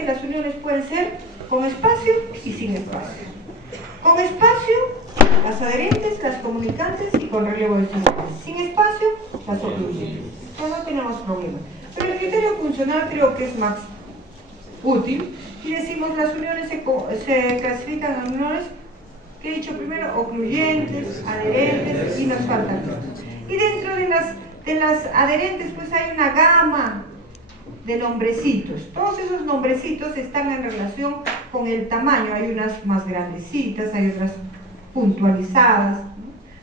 que las uniones pueden ser con espacio y sin espacio. Con espacio, las adherentes, las comunicantes y con relevo de funciones. Sin espacio, las ocluyentes. No tenemos problema. Pero el criterio funcional creo que es más útil. Y decimos las uniones se clasifican en uniones, que he dicho primero, ocluyentes, adherentes y nos faltan estos. Y dentro de las adherentes pues hay una gama de nombrecitos. Todos esos nombrecitos están en relación con el tamaño. Hay unas más grandecitas, hay otras puntualizadas.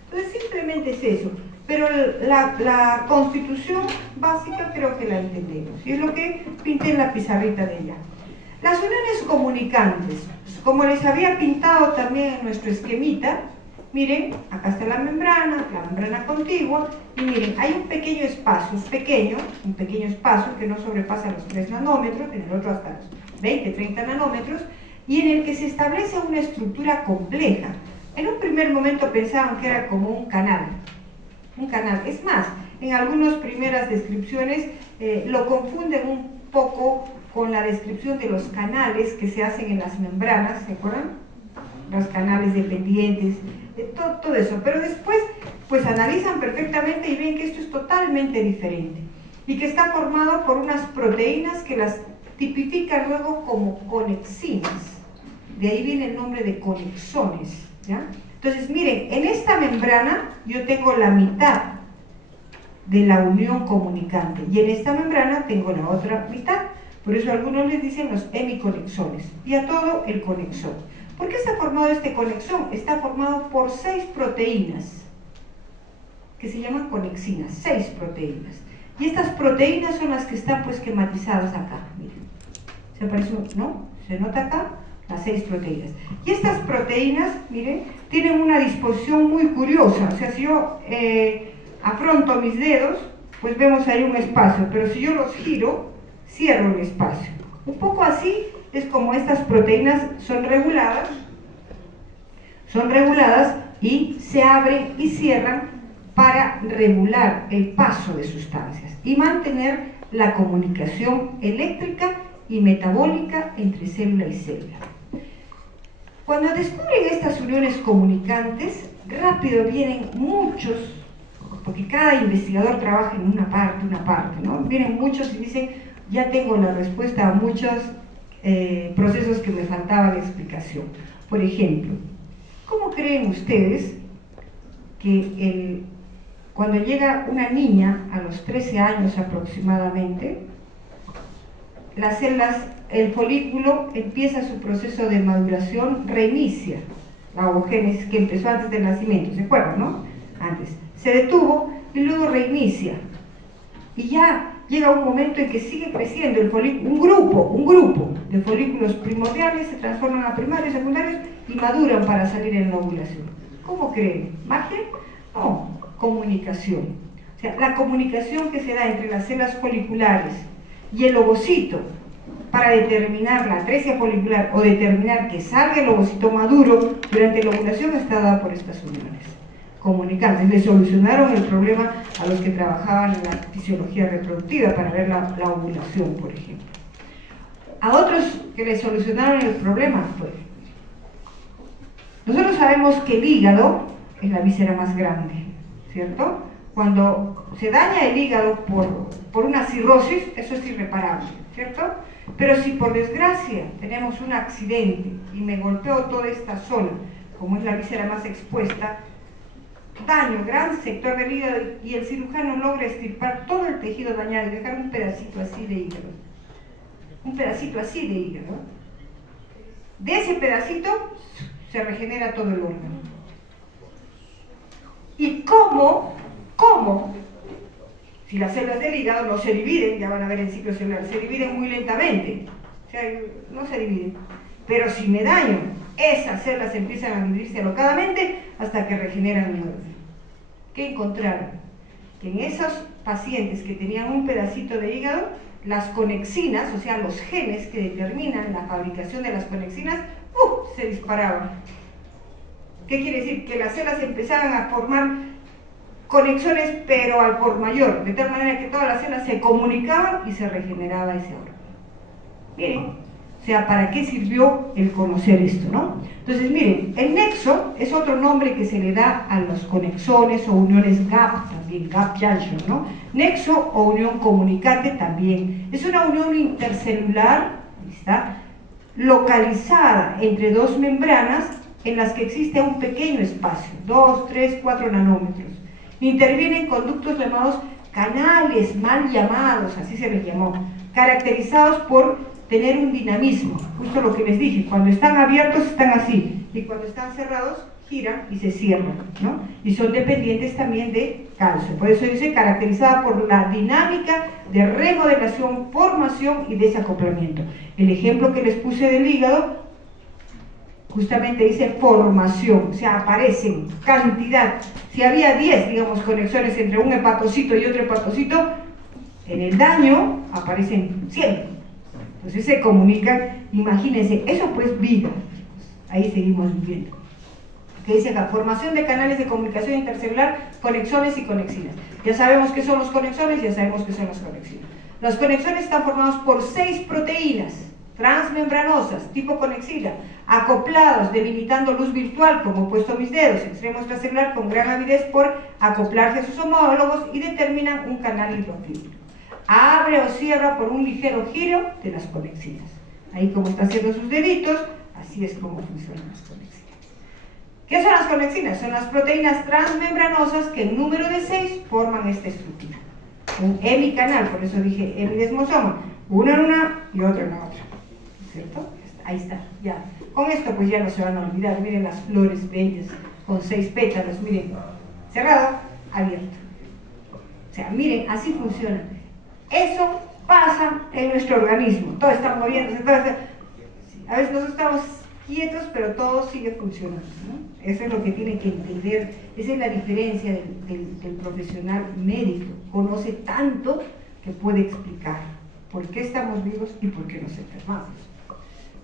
Entonces simplemente es eso. Pero la constitución básica creo que la entendemos. Y es lo que pinté en la pizarrita de ella. Las uniones comunicantes, como les había pintado también en nuestro esquemita, miren, acá está la membrana contigua, y miren, hay un pequeño espacio, un pequeño espacio que no sobrepasa los 3 nanómetros, en el otro hasta los 20, 30 nanómetros, y en el que se establece una estructura compleja. En un primer momento pensaban que era como un canal. Es más, en algunas primeras descripciones lo confunden un poco con la descripción de los canales que se hacen en las membranas, ¿se acuerdan? Los canales dependientes, todo eso. Pero después, pues analizan perfectamente y ven que esto es totalmente diferente y que está formado por unas proteínas que las tipifican luego como conexinas. De ahí viene el nombre de conexones, ¿ya? Entonces, miren, en esta membrana yo tengo la mitad de la unión comunicante y en esta membrana tengo la otra mitad. Por eso algunos les dicen los hemiconexones y a todo el conexón. ¿Por qué está formado este conexón? Está formado por 6 proteínas que se llaman conexinas, 6 proteínas. Y estas proteínas son las que están pues esquematizadas acá. Miren, ¿se aparece? ¿No? ¿Se nota acá? Las 6 proteínas. Y estas proteínas, miren, tienen una disposición muy curiosa. O sea, si yo afronto mis dedos, pues vemos ahí un espacio, pero si yo los giro, cierro el espacio. Un poco así es como estas proteínas son reguladas y se abren y cierran para regular el paso de sustancias y mantener la comunicación eléctrica y metabólica entre célula y célula. Cuando descubren estas uniones comunicantes, rápido vienen muchos, porque cada investigador trabaja en una parte, ¿no? Vienen muchos y dicen, ya tengo la respuesta a muchos procesos que me faltaba de explicación. Por ejemplo, ¿cómo creen ustedes que cuando llega una niña a los 13 años aproximadamente, las células, el folículo empieza su proceso de maduración, reinicia la ovogénesis que empezó antes del nacimiento, ¿se acuerdan, no? Antes. Se detuvo y luego reinicia. Y ya llega un momento en que sigue creciendo el folículo, un grupo de folículos primordiales se transforman a primarios, secundarios y maduran para salir en la ovulación. ¿Cómo creen? ¿Magia? No, comunicación. O sea, la comunicación que se da entre las células foliculares y el ovocito para determinar la atresia folicular o determinar que salga el ovocito maduro durante la ovulación está dada por estas uniones comunicantes. Le solucionaron el problema a los que trabajaban en la fisiología reproductiva para ver la ovulación, por ejemplo. A otros que le solucionaron el problema, pues, nosotros sabemos que el hígado es la víscera más grande, ¿cierto? Cuando se daña el hígado por una cirrosis, eso es irreparable, ¿cierto? Pero si por desgracia tenemos un accidente y me golpeo toda esta zona, como es la víscera más expuesta, daño gran sector del hígado y el cirujano logra extirpar todo el tejido dañado y dejar un pedacito así de hígado. Un pedacito así de hígado. De ese pedacito se regenera todo el órgano. ¿Y cómo? Si las células del hígado no se dividen, ya van a ver en ciclo celular, se dividen muy lentamente. O sea, no se dividen. Pero si me daño, esas células empiezan a dividirse alocadamente hasta que regeneran el órgano. ¿Qué encontraron? Que en esos pacientes que tenían un pedacito de hígado, las conexinas, o sea, los genes que determinan la fabricación de las conexinas, se disparaban. ¿Qué quiere decir? Que las células empezaban a formar conexiones, pero al por mayor, de tal manera que todas las células se comunicaban y se regeneraba ese órgano. Miren, sea, ¿para qué sirvió el conocer esto, no? Entonces, miren, el nexo es otro nombre que se le da a los conexones o uniones gap, también gap junction, ¿no? Nexo o unión comunicante también. Es una unión intercelular, ahí está, localizada entre dos membranas en las que existe un pequeño espacio, 2, 3, 4 nanómetros. Intervienen conductos llamados canales, mal llamados, así se les llamó, caracterizados por tener un dinamismo, justo lo que les dije, cuando están abiertos están así, y cuando están cerrados giran y se cierran, ¿no? Y son dependientes también de calcio, por eso dice caracterizada por la dinámica de remodelación, formación y desacoplamiento. El ejemplo que les puse del hígado, justamente dice formación, o sea, aparecen cantidad. Si había 10, digamos, conexiones entre un hepatocito y otro hepatocito, en el daño aparecen 100. Entonces se comunican, imagínense, eso pues vida, ahí seguimos viviendo. Que dice acá, formación de canales de comunicación intercelular, conexones y conexinas. Ya sabemos qué son los conexones, ya sabemos qué son las conexinas. Los conexones están formados por 6 proteínas transmembranosas, tipo conexina, acoplados, delimitando luz virtual, como he puesto mis dedos, extremo extracelular con gran avidez por acoplarse a sus homólogos y determinan un canal hidrofílico. Abre o cierra por un ligero giro de las conexinas. Ahí como está haciendo sus deditos, así es como funcionan las conexinas. ¿Qué son las conexinas? Son las proteínas transmembranosas que en número de 6 forman esta estructura. Un hemicanal, por eso dije hemidesmosoma, una en una y otra en la otra. ¿Cierto? Ahí está, ya. Con esto pues ya no se van a olvidar. Miren las flores bellas con 6 pétalos, miren, cerrado, abierto. O sea, miren, así funciona. Eso pasa en nuestro organismo, todo está moviéndose, todo está... A veces nosotros estamos quietos, pero todo sigue funcionando, ¿no? Eso es lo que tienen que entender, esa es la diferencia del profesional médico, conoce tanto que puede explicar por qué estamos vivos y por qué nos enfermamos.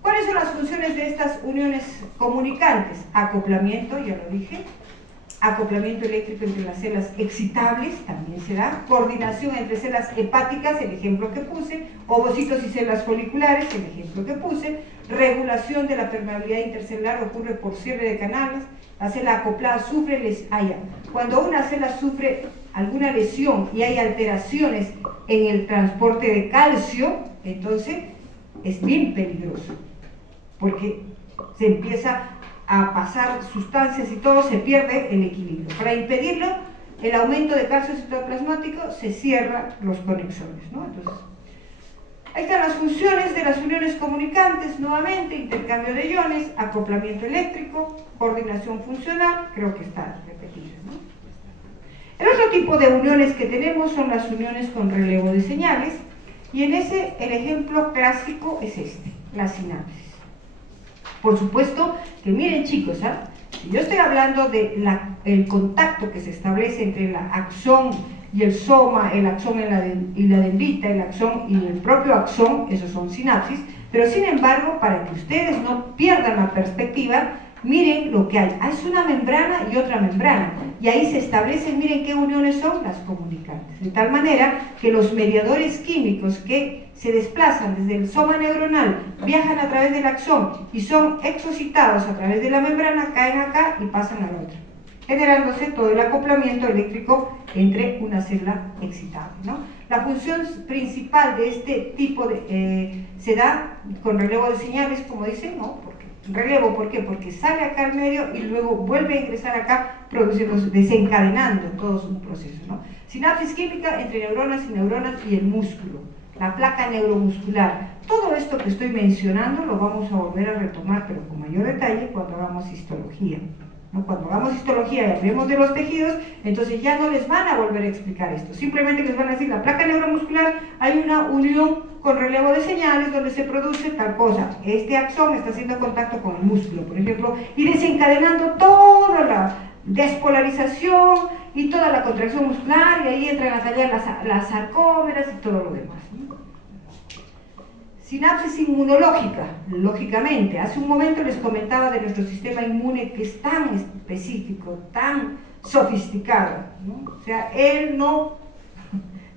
¿Cuáles son las funciones de estas uniones comunicantes? Acoplamiento, ya lo dije. Acoplamiento eléctrico entre las células excitables, también se da. Coordinación entre células hepáticas, el ejemplo que puse. Ovocitos y células foliculares, el ejemplo que puse. Regulación de la permeabilidad intercelular ocurre por cierre de canales. La célula acoplada sufre cuando una célula sufre alguna lesión y hay alteraciones en el transporte de calcio, entonces es bien peligroso, porque se empieza a pasar sustancias y todo, se pierde el equilibrio. Para impedirlo, el aumento de calcio citoplasmático, se cierran los conexones, ¿no? Entonces, ahí están las funciones de las uniones comunicantes, nuevamente, intercambio de iones, acoplamiento eléctrico, coordinación funcional, creo que está repetido, ¿no? El otro tipo de uniones que tenemos son las uniones con relevo de señales, y en ese, el ejemplo clásico es este, la sinapsis. Por supuesto que miren chicos, si yo estoy hablando del contacto que se establece entre el axón y el soma, el axón y la dendrita, el axón y el propio axón, esos son sinapsis, pero sin embargo, para que ustedes no pierdan la perspectiva, miren lo que hay. Es una membrana y otra membrana, y ahí se establecen, miren qué uniones son las comunicantes, de tal manera que los mediadores químicos que se desplazan desde el soma neuronal, viajan a través del axón y son exocitados a través de la membrana, caen acá y pasan a la otra, generándose todo el acoplamiento eléctrico entre una célula excitable, ¿no? La función principal de este tipo se da con relevo de señales, como dicen, ¿no? Relevo, ¿por qué? Porque sale acá al medio y luego vuelve a ingresar acá, desencadenando todo un proceso, ¿no? Sinapsis química entre neuronas y neuronas y el músculo, la placa neuromuscular. Todo esto que estoy mencionando lo vamos a volver a retomar, pero con mayor detalle cuando hagamos histología, ¿no? Cuando hagamos histología y hablemos de los tejidos, entonces ya no les van a volver a explicar esto, simplemente les van a decir, la placa neuromuscular, hay una unión con relevo de señales donde se produce tal cosa, este axón está haciendo contacto con el músculo, por ejemplo, y desencadenando toda la despolarización y toda la contracción muscular, y ahí entran a tallar las sarcómeras y todo lo demás, ¿no? Sinapsis inmunológica, lógicamente. Hace un momento les comentaba de nuestro sistema inmune que es tan específico, tan sofisticado, ¿no? O sea, él no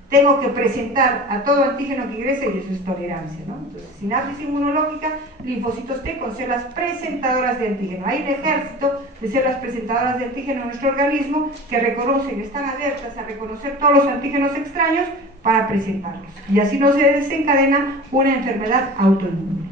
tengo que presentar a todo antígeno que ingrese y eso es tolerancia, ¿no? Entonces, sinapsis inmunológica, linfocitos T con células presentadoras de antígeno. Hay un ejército de células presentadoras de antígeno en nuestro organismo que reconocen, están abiertas a reconocer todos los antígenos extraños para presentarlos. Y así no se desencadena una enfermedad autoinmune.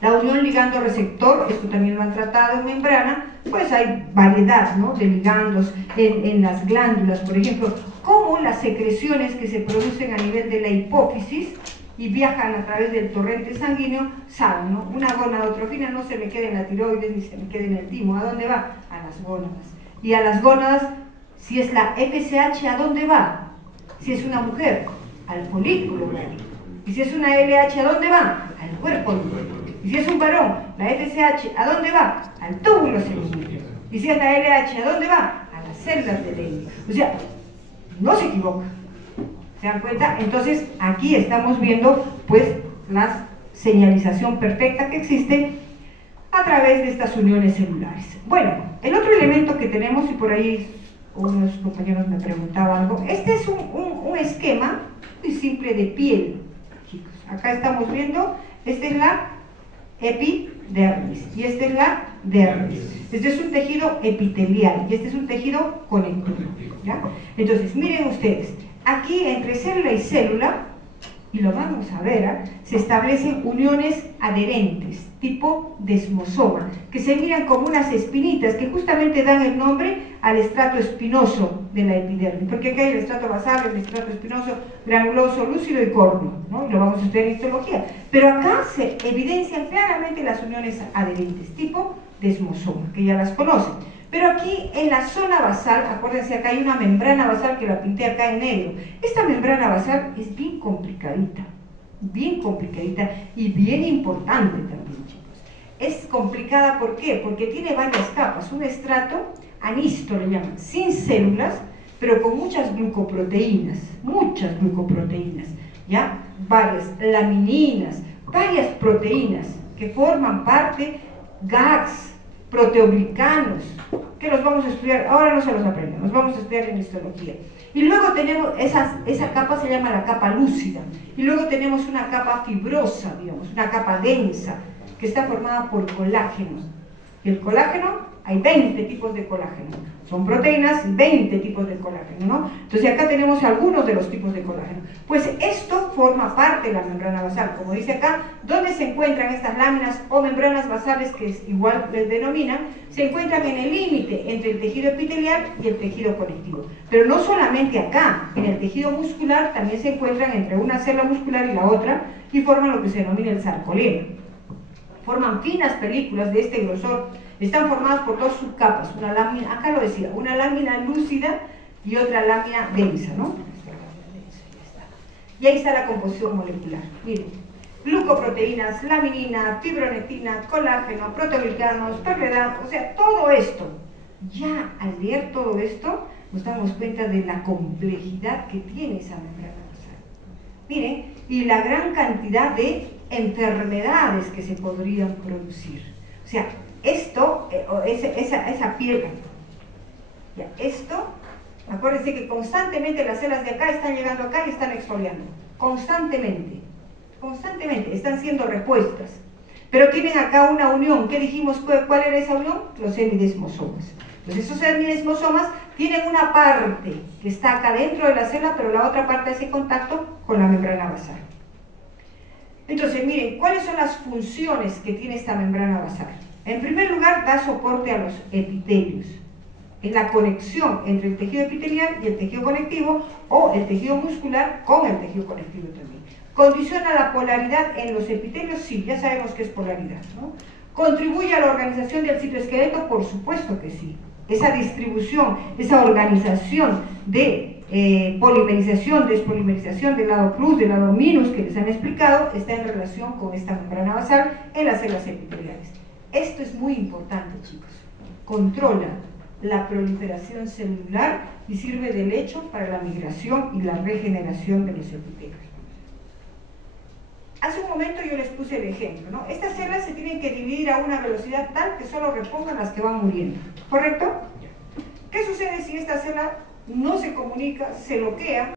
La unión ligando-receptor, esto también lo han tratado en membrana, pues hay variedad, ¿no?, de ligandos en las glándulas, por ejemplo, como las secreciones que se producen a nivel de la hipófisis y viajan a través del torrente sanguíneo, saben, ¿no? Una gonadotrofina no se me queda en la tiroides ni se me queda en el timo. ¿A dónde va? A las gónadas. Y a las gónadas, si es la FSH, ¿a dónde va? Si es una mujer, al folículo ovárico. Y si es una LH, ¿a dónde va? Al cuerpo. Y si es un varón, la FSH, ¿a dónde va? Al túbulo sanguíneo. Y si es la LH, ¿a dónde va? A las células de Leydig. O sea, no se equivoca. ¿Se dan cuenta? Entonces, aquí estamos viendo, pues, la señalización perfecta que existe a través de estas uniones celulares. Bueno, el otro elemento que tenemos, y por ahí unos compañeros me preguntaban algo, este es un esquema muy simple de piel, chicos. Acá estamos viendo, esta es la epidermis y esta es la dermis. Este es un tejido epitelial y este es un tejido conectivo, ¿ya? Entonces, miren ustedes, aquí entre célula y célula, y lo vamos a ver, se establecen uniones adherentes, tipo desmosoma, que se miran como unas espinitas que justamente dan el nombre al estrato espinoso de la epidermis, porque acá hay el estrato basal, el estrato espinoso, granuloso, lúcido y córneo, ¿no? Lo vamos a estudiar en histología. Pero acá se evidencian claramente las uniones adherentes, tipo desmosoma, que ya las conocen. Pero aquí en la zona basal, acuérdense, acá hay una membrana basal que la pinté acá en negro. Esta membrana basal es bien complicadita y bien importante también, chicos. Es complicada, ¿por qué? Porque tiene varias capas, un estrato anisto le llaman, sin células, pero con muchas glucoproteínas, ¿ya? Varias lamininas, varias proteínas que forman parte, GAGs, proteoglicanos, que los vamos a estudiar, ahora no se los aprenden, los vamos a estudiar en histología. Y luego tenemos, esa capa se llama la capa lúcida, y luego tenemos una capa fibrosa, digamos, una capa densa, que está formada por colágenos. Y el colágeno, hay 20 tipos de colágeno, son proteínas y 20 tipos de colágeno, ¿no? Entonces acá tenemos algunos de los tipos de colágeno. Pues esto forma parte de la membrana basal, como dice acá, donde se encuentran estas láminas o membranas basales, que es igual les denominan, se encuentran en el límite entre el tejido epitelial y el tejido conectivo. Pero no solamente acá, en el tejido muscular también se encuentran entre una célula muscular y la otra y forman lo que se denomina el sarcolema. Forman finas películas de este grosor. Están formadas por dos subcapas, una lámina, acá lo decía, una lámina lúcida y otra lámina densa, ¿no? Y ahí está la composición molecular. Miren, glucoproteínas, laminina, fibronectina, colágeno, proteoglicanos, perleda, o sea, todo esto. Ya al leer todo esto, nos damos cuenta de la complejidad que tiene esa membrana basal. Miren, y la gran cantidad de enfermedades que se podrían producir. O sea, esto, esa piel, ya, esto, acuérdense que constantemente las células de acá están llegando acá y están exfoliando, constantemente, están siendo repuestas, pero tienen acá una unión. ¿Qué dijimos? ¿Cuál era esa unión? Los semidesmosomas. Entonces esos semidesmosomas tienen una parte que está acá dentro de la célula, pero la otra parte hace contacto con la membrana basal. Entonces, miren, ¿cuáles son las funciones que tiene esta membrana basal? En primer lugar, da soporte a los epitelios, en la conexión entre el tejido epitelial y el tejido conectivo, o el tejido muscular con el tejido conectivo también. ¿Condiciona la polaridad en los epitelios? Sí, ya sabemos que es polaridad, ¿no? ¿Contribuye a la organización del citoesqueleto? Por supuesto que sí. Esa distribución, esa organización de polimerización, despolimerización del lado plus, del lado minus que les han explicado, está en relación con esta membrana basal en las células epiteliales. Esto es muy importante, chicos. Controla la proliferación celular y sirve de lecho para la migración y la regeneración de los epitelios. Hace un momento yo les puse el ejemplo, ¿no? Estas células se tienen que dividir a una velocidad tal que solo repongan las que van muriendo, ¿correcto? ¿Qué sucede si esta célula no se comunica, se bloquea?